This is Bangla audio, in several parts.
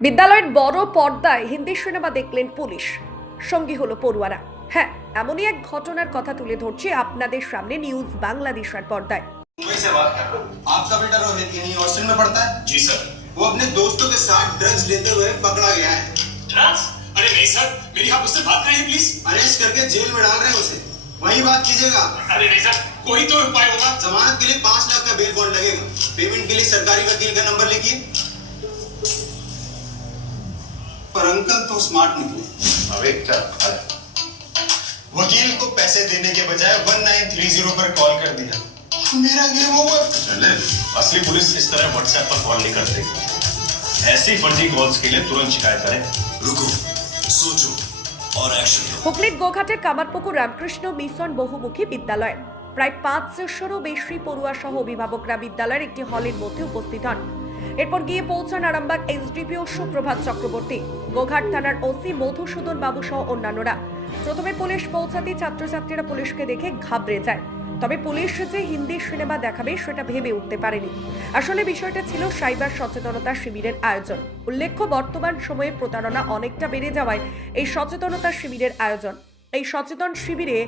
বিদ্যালয়ের বড় পর্দায় হিন্দি সিনেমা দেখলেন পুলিশ, সঙ্গী হলো পড়ুয়ারা। হ্যাঁ, এমনই এক ঘটনার কথা তুলে ধরছি আপনাদের সামনে নিউজ বাংলাদেশের পর্দায়। मुंबई से बात कर रहा हूँ। आपका बेटा रोहित यहीं हॉस्टल में पढ़ता है? जी सर। वो अपने दोस्तों के साथ ड्रग्स लेते हुए पकड़ा गया है। ड्रग्स? अरे नहीं सर, मेरी आप उससे बात करिए प्लीज। अरेस्ट करके जेल में डाल रहे हैं उसे, वहीं बात कीजिएगा। अरे नहीं सर, कोई तो उपाय होगा। जमानत के लिए 5 लाख का बेल बॉन्ड लगेगा। पेमेंट के लिए सरकारी वकील का नंबर लिखिए। पर अंकल तो स्मार्ट निकले। अबे चल, वकील को पैसे देने के बजाय 1930 पर कॉल कर दिया। मेरा गेम ओवर। चले, असली पुलिस इस तरह व्हाट्सएप पर कॉल नहीं करते। ऐसी फर्जी कॉल्स के लिए तुरंत शिकायत करें। रुको, सोचो और एक्शन लो। হুগলির গোঘাটের কামারপুকুর রামকৃষ্ণ মিশন বহুমুখী বিদ্যালয় প্রায় 500-এরও বেশি পড়ুয়া সহ অভিভাবকরা বিদ্যালয়ের একটি হলের মধ্যে উপস্থিত হন। এরপর গিয়ে পৌঁছান আরামবাগ এসডিপিও সুপ্রভাত চক্রবর্তী, গোঘাট থানার ওসি মধুসূদন বাবু সহ অন্যান্যরা। প্রথমে পুলিশ পৌঁছাতেই ছাত্রছাত্রীরা পুলিশকে দেখে ঘাবড়ে যায়। তবে পুলিশ যে হিন্দি সিনেমা দেখাবে সেটা ভেবে উঠতে পারেনি। আসলে বিষয়টা ছিল সাইবার সচেতনতা শিবিরের আয়োজন। উল্লেখ্য, বর্তমান সময়ে প্রতারণা অনেকটা বেড়ে যাওয়ায় এই সচেতনতা শিবিরের আয়োজন। এই সচেতন শিবিরে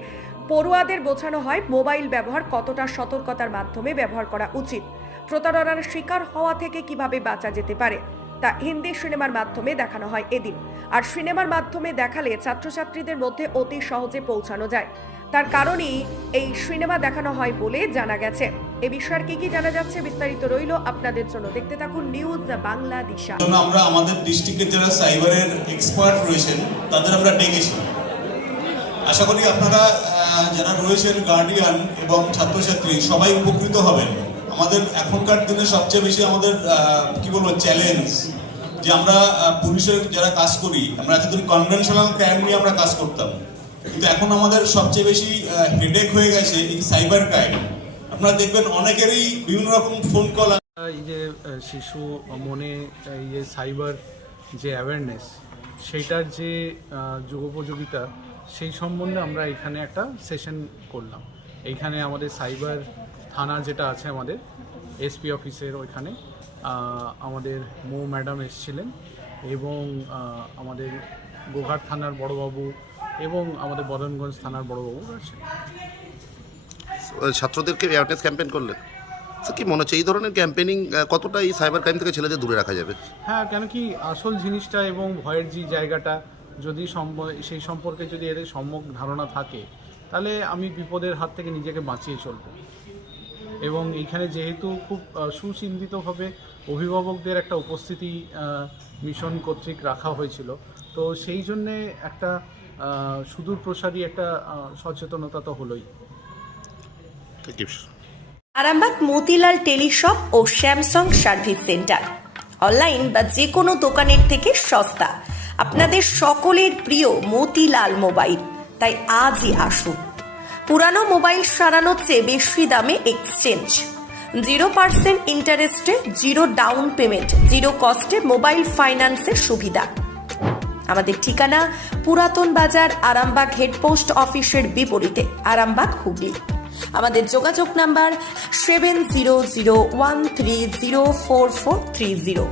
পড়ুয়াদের বোঝানো হয় মোবাইল ব্যবহার কতটা সতর্কতার মাধ্যমে ব্যবহার করা উচিত, প্রতারণার শিকার হওয়া থেকে কিভাবে বাঁচা যেতে পারে তা হিন্দি সিনেমার মাধ্যমে দেখানো হয় এদিন। আর সিনেমার মাধ্যমে দেখালে ছাত্রছাত্রীদের মধ্যে অতি সহজে পৌঁছানো যায়, তার কারণেই এই সিনেমা দেখানো হয় বলে জানা গেছে। এ বিষয়ে কি জানা যাচ্ছে বিস্তারিত রইল আপনাদের জন্য, দেখতে থাকুন নিউজ বাংলাদেশা। আমরা আমাদের ডিস্ট্রিক্টের যারা সাইবারের এক্সপার্ট রয়েছেন তাদের আমরা ডেকেছি। আশা করি আপনারা যারা রয়েছেন গার্ডিয়ান এবং ছাত্রছাত্রী সবাই উপকৃত হবেন। আমাদের এখনকার দিনে সবচেয়ে বেশি আমাদের কি বলবো চ্যালেঞ্জ যে আমরা পুলিশের যারা কাজ করি, আমরা এতদিন কনভেনশনাল ক্রাইম নিয়ে আমরা কাজ করতাম, কিন্তু এখন আমাদের সবচেয়ে বেশি হেডেক হয়ে গেছে এই সাইবার ক্রাইম। আপনারা দেখবেন অনেকেরই বিভিন্ন রকম ফোন কল। এই যে শিশু মনে এই যে সাইবার যে অ্যাওয়ারনেস সেইটার যে যুগোপযোগিতা সেই সম্বন্ধে আমরা এখানে একটা সেশন করলাম। এইখানে আমাদের সাইবার থানা যেটা আছে আমাদের এসপি অফিসের ওইখানে আমাদের মো ম্যাডাম এসেছিলেন এবং আমাদের গোঘাট থানার বড়বাবু এবং আমাদের বদনগঞ্জ থানার বড়বাবু আছে। ছাত্রদেরকে অ্যাওয়ারনেস ক্যাম্পেইন করলেন, কি মনে হচ্ছে এই ধরনের ক্যাম্পেইনিং কতটা এই সাইবার ক্রাইম থেকে ছেলেদের দূরে রাখা যাবে? হ্যাঁ, কেন কি আসল জিনিসটা এবং ভয়ের যে জায়গাটা যদি সেই সম্পর্কে যদি এদের সম্যক ধারণা থাকে তাহলে আমি বিপদের হাত থেকে নিজেকে বাঁচিয়ে চলব। এবং এইখানে যেহেতু খুব সুচিন্তিতভাবে অভিভাবকদের একটা উপস্থিতি মিশন কর্তৃক রাখা হয়েছিল, তো সেই জন্যে একটা সুদূর প্রসারী একটা সচেতনতা তো হলোই। আরামবাগ মতিলাল টেলিশপ ও স্যামসাং সার্ভিস সেন্টার, অনলাইন বা যে কোনো দোকানের থেকে সস্তা। আপনাদের সকলের প্রিয় মতিলাল মোবাইল, তাই আজই আসুন। পুরানো মোবাইল সারানোর চেয়ে বেশি দামে এক্সচেঞ্জ, 0% ইন্টারেস্টে, 0 ডাউন পেমেন্ট, 0 কস্টে মোবাইল ফাইন্যান্সের সুবিধা। আমাদের ঠিকানা পুরাতন বাজার, আরামবাগ হেডপোস্ট অফিসের বিপরীতে, আরামবাগ, হুগলি। আমাদের যোগাযোগ নাম্বার 7001304430।